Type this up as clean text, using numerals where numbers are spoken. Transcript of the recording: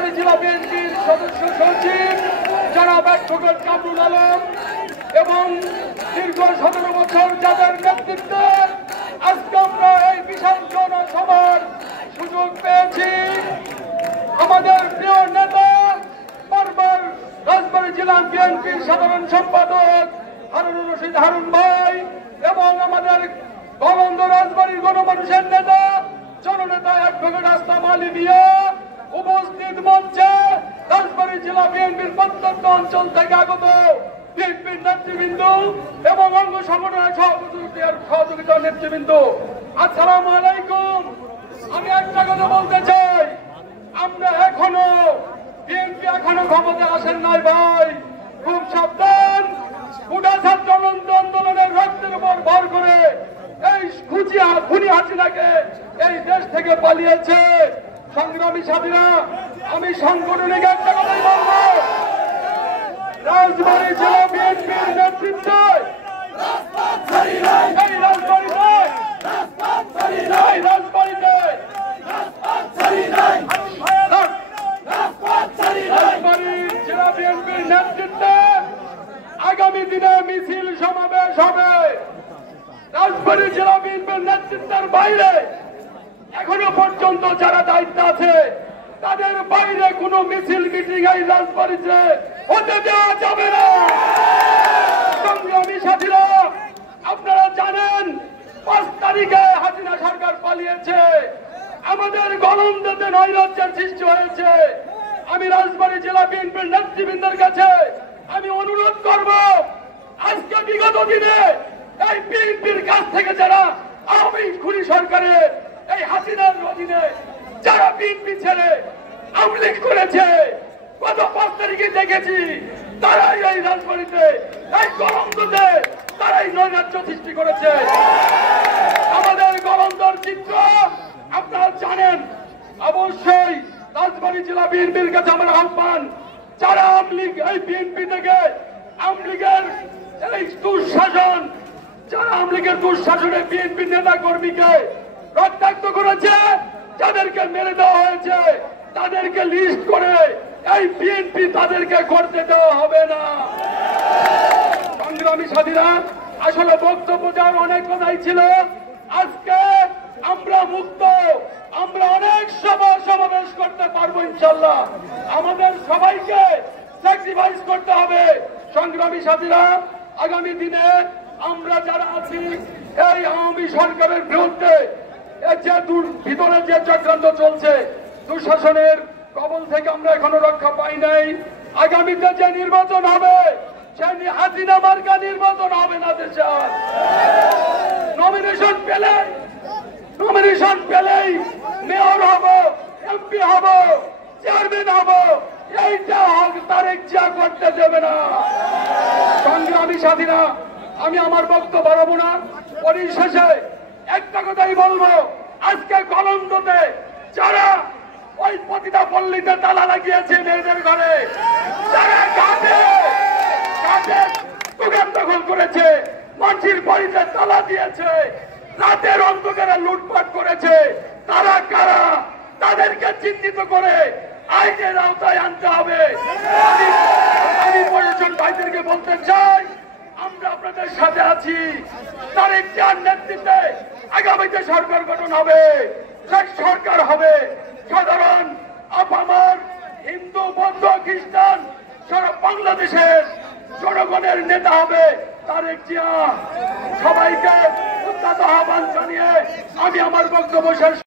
রাজবাড়ী জেলা বিএনপির সদস্য সচিব জনাব অ্যাডভোকেট কামরুল আলম এবং দীর্ঘ 17 বছর যাদের নেতৃত্বে আজকে আমরা এই বিশাল জনসভার সুযোগ পেয়েছি। আমাদের প্রিয় নেতা বারবার রাজবাড়ী জেলা বিএনপির সাধারণ সম্পাদক হারুনুর রশিদ হারুন ভাই এবং আমাদের গভর্নর রাজবাড়ীর গণমানুষের নেতা জননেতা অ্যাডভোকেট আসলাম আলী মিয়া উপস্থিত মঞ্চে রাজবাড়ী জেলা বিএনপির প্রত্যন্ত অঞ্চল থেকে আগত বিএনপির নেতৃবৃন্দ এবং অঙ্গ সংগঠনের সহযোগিতার নেতৃবৃন্দ, আসসালামু আলাইকুম। আমি একটা কথা বলতে চাই, আমরা বিএনপি এখনো ক্ষমতায় আসেন নাই ভাই, খুব সাবধান। কোটা ছাত্র আন্দোলনের রক্তের উপর ভর করে এই খুনি হাসিনাকে এই দেশ থেকে পালিয়েছে। সংগ্রামী সাথীরা, আমি সাংগঠনিক একটা কথাই বলবো, রাজবাড়ী জেলা বিএনপির নেতৃত্বে এই রাজবাড়ীতে জেলা বিএনপির নেতৃত্বে আগামী দিনে মিছিল সমাবেশ হবে। রাজবাড়ী জেলা বিএনপির নেতৃত্বের বাইরে এখনো পর্যন্ত যারা দায়িত্ব আছে তাদের বাইরে কোনো মিছিল মিটিং এই রাজবাড়ীতে হতে দেওয়া যাবে না। সংগ্রামী সাথীরা, আপনারা জানেন 5 তারিখে হাসিনা সরকার পালিয়েছে, আমাদের গণতন্ত্রে নৈরাজ্যের সৃষ্টি হয়েছে। আমি রাজবাড়ী জেলা বিএনপির নেতৃবৃন্দের কাছে আমি অনুরোধ করব, আজকে বিগত দিনে এই বিএনপির কাছ থেকে যারা আওয়ামী খুনি সরকারের এই হাসিনার অধীনে যারা বিএনপি ছেড়ে আওয়ামী লীগ করেছে, গত 5 তারিখে দেখেছি তারাই এই রাজবাড়ীতে এই গণতন্ত্রে তারাই নৈরাজ্য সৃষ্টি করেছে। আমাদের গণতন্ত্র চিত্র আপনারা জানেন। অবশ্যই রাজবাড়ী জেলা বিএনপির কাছে আমার আহ্বান, যারা আওয়ামী লীগ এই বিএনপি থেকে আওয়ামী লীগের এই দুঃশাসন, যারা আওয়ামী লীগের দুঃশাসনে বিএনপি নেতা কর্মীকে রক্তাক্ত করেছে, যাদেরকে মেরে দেওয়া হয়েছে, তাদেরকে লিস্ট করে এই বিএনপি তাদেরকে করতে দেওয়া হবে না। সংগ্রামী সাথীরা, আসলে বক্তব্য যাওয়ার অনেক কথাই ছিল, আজকে আমরা মুক্ত, আমরা অনেক সভা সমাবেশ করতে পারবো ইনশাল্লাহ। আমাদের সবাইকে স্যাক্রিফাইস করতে হবে। সংগ্রামী সাথীরা, আগামী দিনে আমরা যারা আছি এই আওয়ামী সরকারের বিরুদ্ধে যে ভিতরে যে চক্রান্ত চলছে, দুঃশাসনের কবল থেকে আমরা এখনো রক্ষা পাই নাই। আগামীতে যে নির্বাচন হবে সেই হাসিনা মার্কা নির্বাচন হবে না। দেশে নমিনেশন পেলেই মেয়র হব, এমপি হব, চেয়ারম্যান হব, এইটা তারেক জিয়া করতে দেবে না। সংগ্রামী সাথীরা, আমি আমার বক্তব্য বাড়াবো না, পরিশেষে একটা কথাই বলবো, আজকে কলম্বোতে যারা ওই প্রতিটা পল্লীতে তালা লাগিয়েছে মেয়েদের ঘরে, যারা ঘাটে দোকান দখল করেছে, মানুষের বাড়িতে তালা দিয়েছে, রাতের অন্ধকারে লুটপাট করেছে, তারা কারা, তাদেরকে চিহ্নিত করে আইনের আওতায় আনতে হবে। আমি প্রশাসন ভাইদেরকে বলতে চাই, আমরা আপনাদের সাথে আছি। তারেক জিয়ার নেতৃত্বে আগামীতে সরকার গঠন হবে, সরকার হবে সাধারণ আপামর হিন্দু, বৌদ্ধ, খ্রিস্টান সারা বাংলাদেশের জনগণের নেতা হবে তারেক জিয়া। সবাইকে উদ্যত আহ্বান জানিয়ে আমি আমার বক্তব্য শেষ